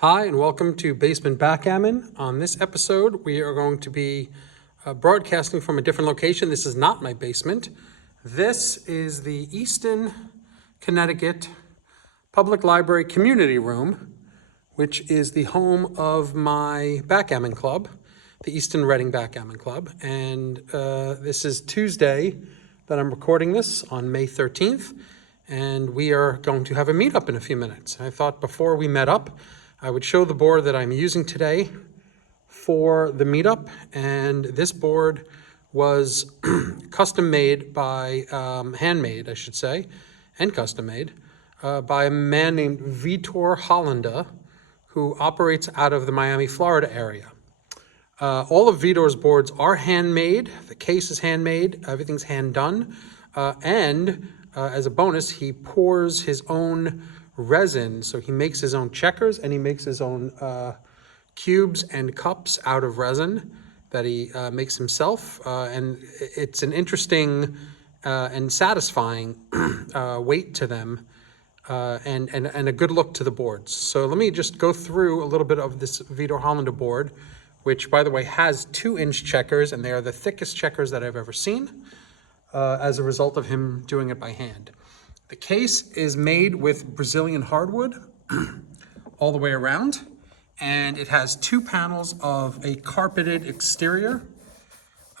Hi, and welcome to Basement Backgammon. On this episode, we are going to be broadcasting from a different location. This is not my basement. This is the Easton, Connecticut Public Library Community Room, which is the home of my backgammon club, the Easton Reading Backgammon Club. And this is Tuesday that I'm recording this on May 13th, and we are going to have a meetup in a few minutes. I thought before we met up, I would show the board that I'm using today for the meetup, and this board was custom made by, handmade, I should say, and custom made by a man named Vitor Hollanda, who operates out of the Miami, Florida area. All of Vitor's boards are handmade. The case is handmade. Everything's hand done. And as a bonus, he pours his own resin. So he makes his own checkers and he makes his own cubes and cups out of resin that he makes himself. And it's an interesting and satisfying weight to them and a good look to the boards. So let me just go through a little bit of this Vitor Hollanda board, which, by the way, has 2-inch checkers, and they are the thickest checkers that I've ever seen as a result of him doing it by hand. The case is made with Brazilian hardwood all the way around, and it has 2 panels of a carpeted exterior,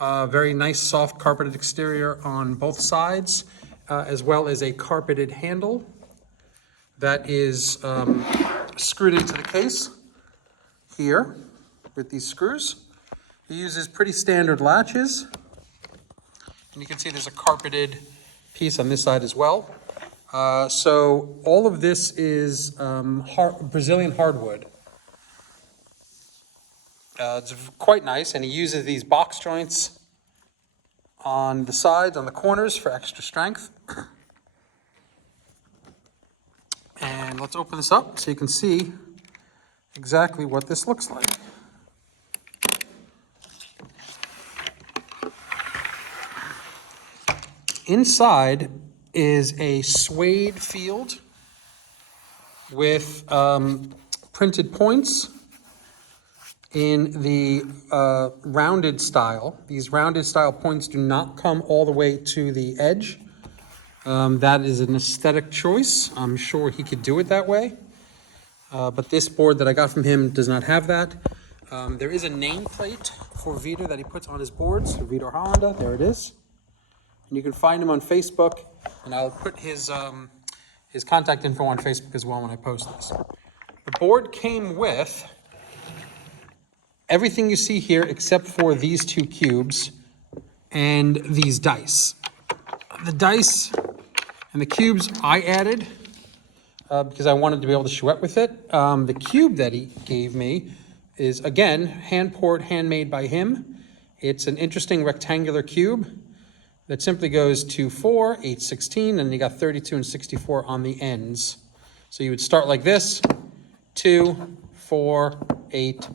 very nice soft carpeted exterior on both sides, as well as a carpeted handle that is screwed into the case here with these screws. He uses pretty standard latches, and you can see there's a carpeted piece on this side as well. So all of this is Brazilian hardwood. It's quite nice, and he uses these box joints on the sides, on the corners, for extra strength. And let's open this up so you can see exactly what this looks like. Inside is a suede field with printed points in the rounded style. These rounded style points do not come all the way to the edge. That is an aesthetic choice. I'm sure he could do it that way. But this board that I got from him does not have that. There is a nameplate for Vitor that he puts on his boards, Vitor Hollanda. There it is. And you can find him on Facebook, and I'll put his contact info on Facebook as well when I post this. The board came with everything you see here except for these 2 cubes and these dice. The dice and the cubes I added because I wanted to be able to chouette with it. The cube that he gave me is, again, hand-poured, handmade by him. It's an interesting rectangular cube that simply goes to 4, 8, 16, and you got 32 and 64 on the ends. So you would start like this: 2, 4, 8,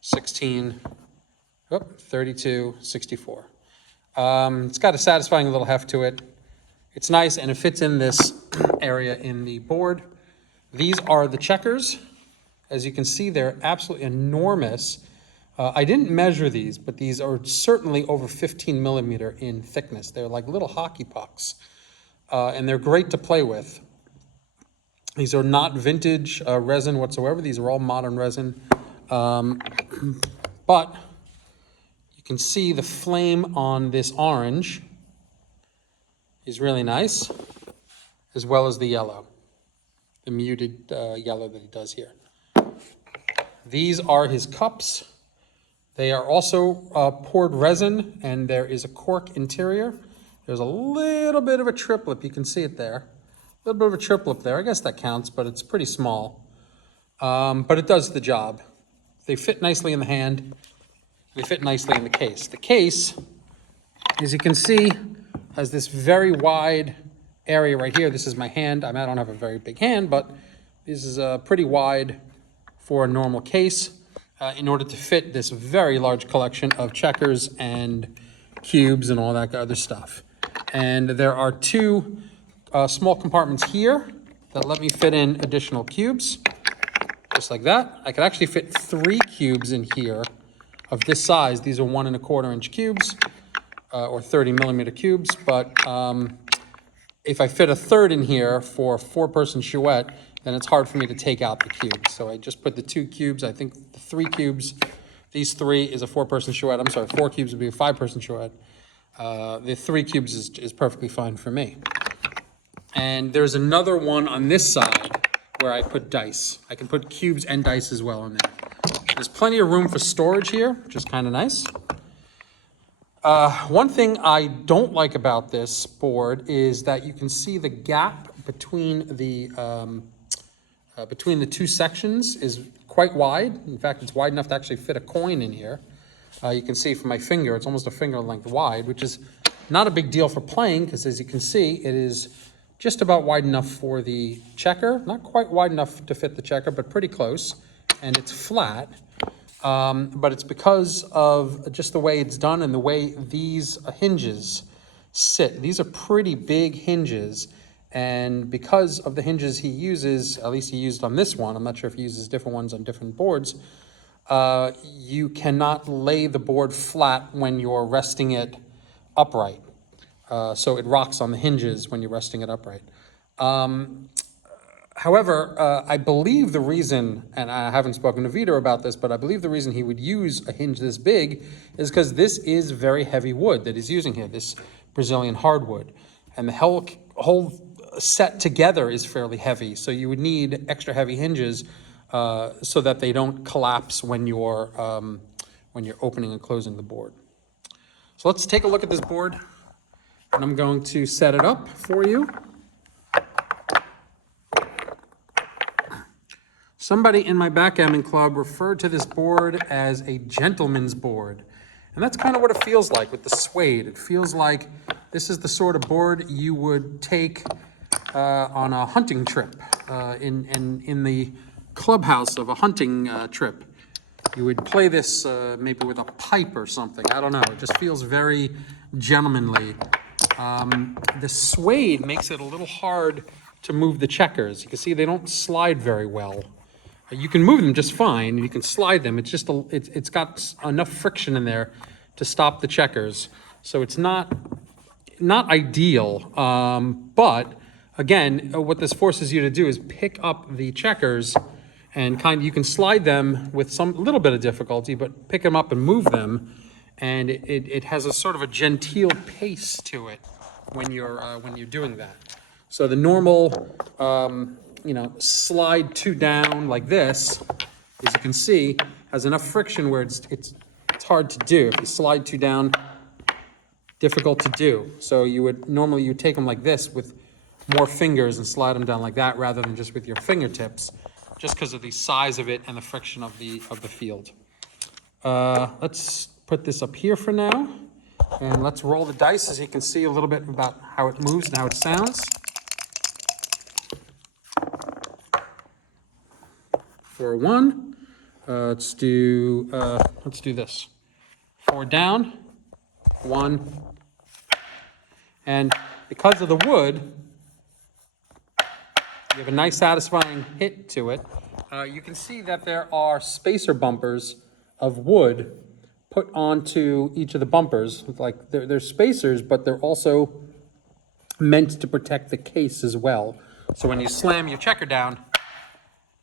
16, 32, 64. It's got a satisfying little heft to it. It's nice, and it fits in this area in the board. These are the checkers. As you can see, they're absolutely enormous. I didn't measure these, but these are certainly over 15 millimeter in thickness. They're like little hockey pucks, and they're great to play with. These are not vintage resin whatsoever. These are all modern resin. But you can see the flame on this orange is really nice, as well as the yellow, the muted yellow that he does here. These are his cups. They are also poured resin, and there is a cork interior. There's a little bit of a triplet. You can see it there. A little bit of a triplet there. I guess that counts, but it's pretty small. But it does the job. They fit nicely in the hand. They fit nicely in the case. The case, as you can see, has this very wide area right here. This is my hand. I don't have a very big hand, but this is pretty wide for a normal case. In order to fit this very large collection of checkers and cubes and all that other stuff. And there are 2 small compartments here that let me fit in additional cubes. just like that. I could actually fit 3 cubes in here of this size. These are 1 1/4 inch cubes, or 30 millimeter cubes, but if I fit a third in here for a 4-person chouette, then it's hard for me to take out the cubes. So I just put the 2 cubes. I think the 3 cubes, these 3 is a 4-person chouette. I'm sorry, 4 cubes would be a 5-person chouette. The 3 cubes is perfectly fine for me. And there's another one on this side where I put dice. I can put cubes and dice as well in there. There's plenty of room for storage here, which is kind of nice. One thing I don't like about this board is that you can see the gap between the 2 sections is quite wide. In fact, it's wide enough to actually fit a coin in here. You can see from my finger, it's almost a finger length wide, which is not a big deal for playing because, as you can see, it is just about wide enough for the checker. Not quite wide enough to fit the checker, but pretty close. And it's flat. But it's because of just the way it's done and the way these hinges sit. These are pretty big hinges, and because of the hinges he uses, at least he used on this one, I'm not sure if he uses different ones on different boards, you cannot lay the board flat when you're resting it upright. So it rocks on the hinges when you're resting it upright. However, I believe the reason, and I haven't spoken to Vitor about this, but I believe the reason he would use a hinge this big is because this is very heavy wood that he's using here, this Brazilian hardwood. And the whole set together is fairly heavy, so you would need extra heavy hinges so that they don't collapse when you're opening and closing the board. So let's take a look at this board, and I'm going to set it up for you. Somebody in my backgammon club referred to this board as a gentleman's board. And that's kind of what it feels like with the suede. It feels like this is the sort of board you would take on a hunting trip, in the clubhouse of a hunting trip. You would play this maybe with a pipe or something. I don't know. It just feels very gentlemanly. The suede makes it a little hard to move the checkers. You can see they don't slide very well. You can move them just fine, and you can slide them. It's just it's got enough friction in there to stop the checkers. So it's not ideal. But again, what this forces you to do is pick up the checkers, and you can slide them with some little bit of difficulty, but pick them up and move them, and it has a sort of a genteel pace to it when you're doing that. So the normal slide 2 down like this, as you can see, has enough friction where it's hard to do. If you slide 2 down, difficult to do. So you would take them like this with more fingers and slide them down like that rather than just with your fingertips, just because of the size of it and the friction of the field. Let's put this up here for now, and let's roll the dice, as you can see a little bit about how it moves and how it sounds. For 1, let's do this. 4 down, 1, and because of the wood, you have a nice satisfying hit to it. You can see that there are spacer bumpers of wood put onto each of the bumpers. Like they're spacers, but they're also meant to protect the case as well. So when you slam your checker down,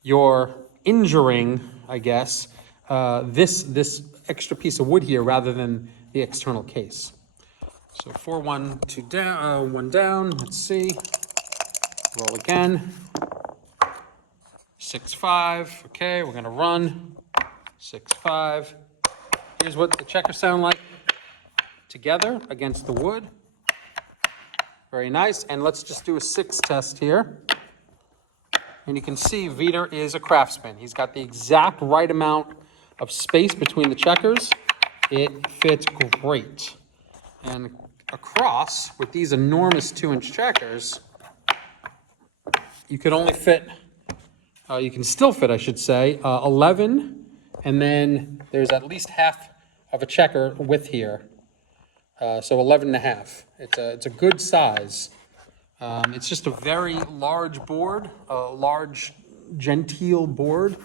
you're injuring, I guess, this extra piece of wood here rather than the external case. So 4, 1, 2 down, 1 down. Let's see. Roll again. 6, 5. Okay, we're gonna run. 6, 5. Here's what the checkers sound like together against the wood. Very nice. And let's just do a 6 test here. And you can see Vitor is a craftsman. He's got the exact right amount of space between the checkers. It fits great. And across, with these enormous 2-inch checkers, you can only fit, you can still fit, I should say, 11, and then there's at least half of a checker width here. So 11 and a half. It's a good size. It's just a very large board, a large genteel board.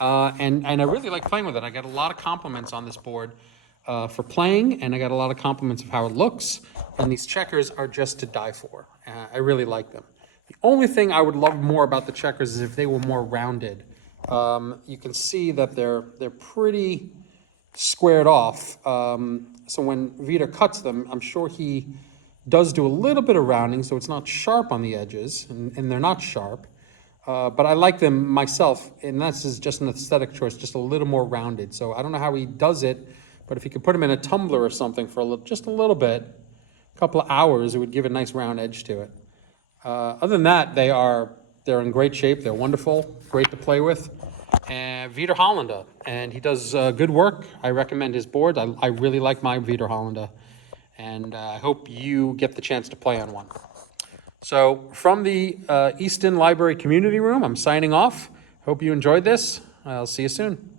And I really like playing with it. I got a lot of compliments on this board for playing, and I got a lot of compliments of how it looks. And these checkers are just to die for. I really like them. The only thing I would love more about the checkers is if they were more rounded. You can see that they're pretty squared off. So when Vitor cuts them, I'm sure he does do a little bit of rounding, so it's not sharp on the edges, and they're not sharp. But I like them myself, and that's just an aesthetic choice, just a little more rounded. So I don't know how he does it, but if he could put them in a tumbler or something for just a little bit, a couple of hours, it would give a nice round edge to it. Other than that, they're in great shape. They're wonderful, great to play with. And Vitor Hollanda, and he does good work. I recommend his boards. I really like my Vitor Hollanda, and I hope you get the chance to play on one. So from the Easton Library Community Room, I'm signing off. Hope you enjoyed this. I'll see you soon.